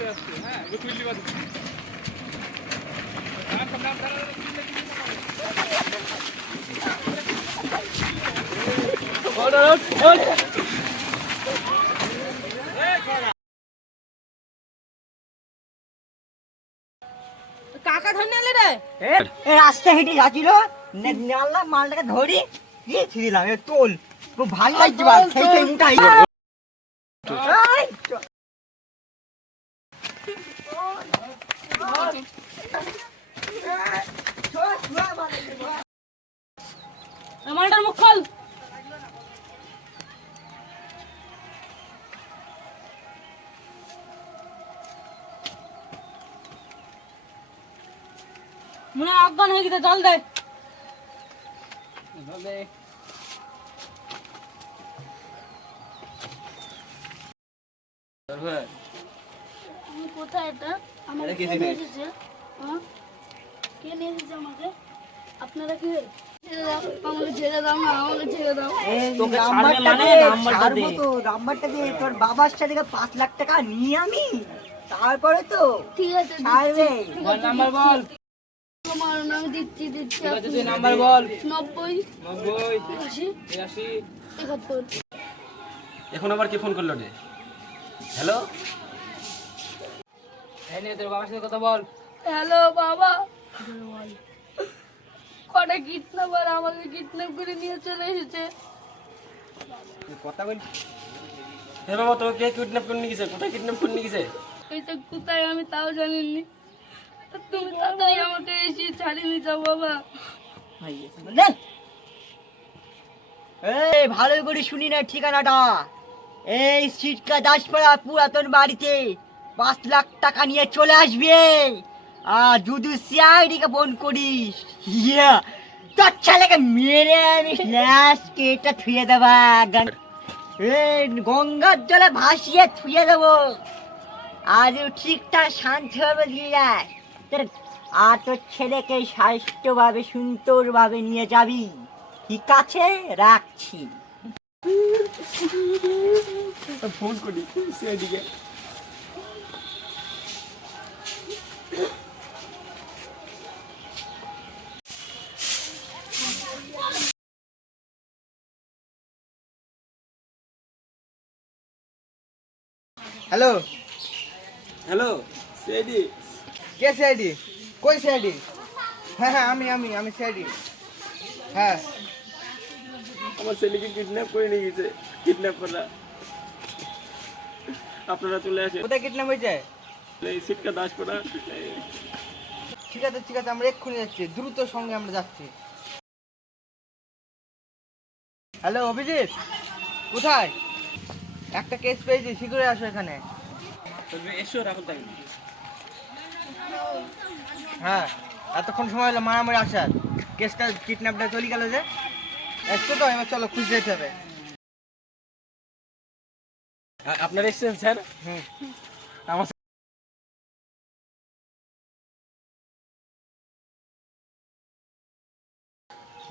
হ্যাঁ কুইলি বাদ কাকা ধরে নিলে রে রাস্তা হেঁটে যাচ্ছিল নাল্লা মালটাকে ধরি দিয়েছি দিলাম তোল খুব ভালো লাগছে বাল সেই মুটাই মালটার মুখ খোল মনে অজ্ঞান হয়ে গেছে জল দে কোথায় এটা আমাকে কে নিয়ে এসেছে কে নিয়ে এসেছে আমাকে আপনারা কি আমাকে ছেড়ে দাও না আমাকে ছেড়ে দাও নাম্বারটা দিয়ে তোর বাবার সাথে 5 লাখ টাকা নিয়ে আমি তারপরে তো ঠিক আছে ছাড়বে নাম্বার বল তোমার নাম দিচ্ছি ঠিক আছে তুই নাম্বার বল 90 90 80 81 71 এখন আবার কে ফোন করলো রে? হ্যালো, এই নে তোর বাবার সাথে কথা বল হ্যালো বাবা কটা কিডন্যাপার আমাকে কিডন্যাপ করে নিয়ে চলে এসেছে কথা বল। হে বাবা, তোকে কে কিডন্যাপ করে নিয়ে গেছে? কোথায় কিডন্যাপ করে নিয়ে গেছে? এটা কোথায় আমি তাও জানিনি তুমি তাড়াতাড়ি আমাকে এসে ছাড়িয়ে নিয়ে যাও বাবা এই ভালো করে শুনি না ঠিকানাটা এই সিটকা দাসপাড়া পুরাতন বাড়িতে 5 লাখ টাকা নিয়ে চলে আসবে আর যদি সিআইডিকে ফোন করিস ইয়া তোর ছেলেকে মেরে আমি ফ্ল্যাশ কেটে থুয়ে দেবা এই গঙ্গার জলে ভাসিয়ে থুয়ে দেবো আজ ঠিকঠাক শান্তভাবে দিয়ে যায় আর তোর ছেলেকে স্বাস্থ্যভাবে সুন্দরভাবে নিয়ে যাবি ঠিক আছে রাখছি ফোন করি সেদিকে। হ্যালো হ্যালো সেদি, কে সিআইডি কই সিআইডি হ্যাঁ হ্যাঁ আমি সিআইডি হ্যাঁ আমার ছেলেকে কিডন্যাপ করে নিয়ে গেছে। কিডন্যাপ করা, আপনারা চলে আসেন। কোথায় কিডন্যাপ হয়েছে এই সিটকা দাসপাড়া। ঠিক আছে আমরা এক্ষুনি যাচ্ছি দ্রুত সঙ্গে আমরা যাচ্ছি হ্যালো অভিজিৎ কোথায় একটা কেস পেয়েছি শীঘ্রই আসো এখানে এসো রাখো তাই। হ্যাঁ এতক্ষণ সময় হলো মারামারি আসার কেসটা কিডন্যাপটা চলে গেল যে এসছো তো এবার চলো খুঁজে যেতে হবে আপনারা এসেছেন স্যার? হুম আমার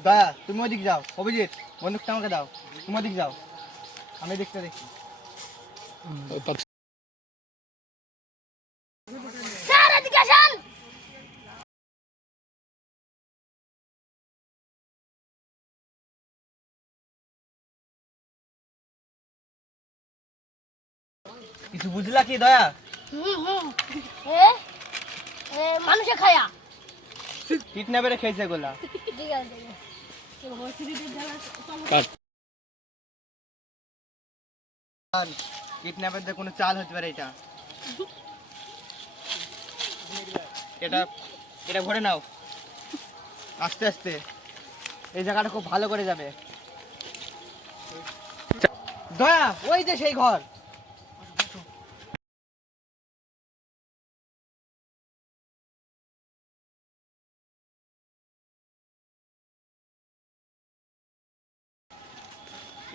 দয়া তুমি ওদিক যাও অভিজিৎ বন্দুকটা আমাকে দাও তুমি ওদিক যাও আমি দিকটা দেখি স্যার এদিকে আসেন কিছু বুঝলা কি দয়া এ এ মানুষে খায়া কিডন্যাপের খেয়েছে গোলা ঠিক আছে কিডন্যাপের কোনো চাল হতে পারে এটা এটা এটা ভরে নাও আস্তে আস্তে এই জায়গাটা খুব ভালো করে যাবে দয়া ওই যে সেই ঘর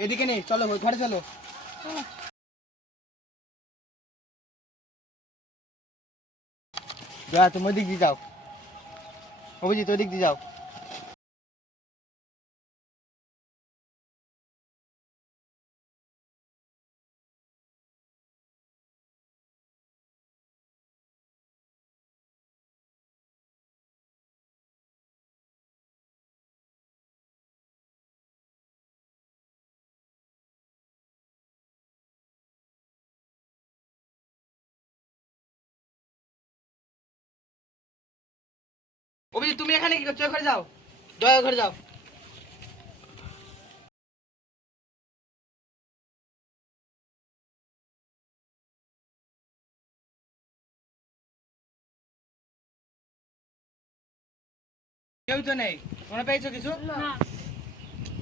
এদিকে নেই চলো ওই ঘরে চলো দয়া তুমি ওই দিক দিয়ে যাও অভিজিৎ ওই দিক দিয়ে যাও অভিজিৎ তুমি এখানে কি করছো? ঘরে যাও, দয়া ঘরে যাও। কেউ তো নেই, মনে পেয়েছো কিছু? না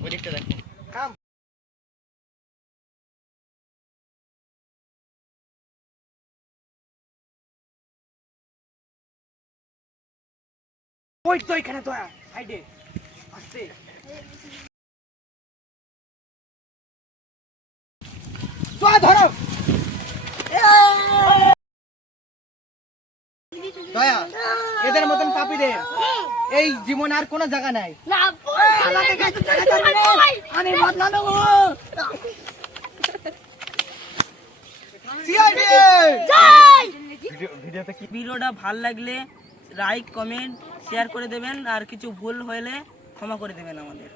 ওই দিকটা দেখো। কাম ওই তো এখানে তো সাইডে আসছে। তো ধরো দয়া, এদের মতন পাপীদের এই জীবনে আর কোনো জায়গা নাই। না আমি বদলা নেবো। সিআইডি ভিডিওটা ভাল লাগলে লাইক কমেন্ট শেয়ার করে দেবেন আর কিছু ভুল হলে ক্ষমা করে দেবেন আমাদের।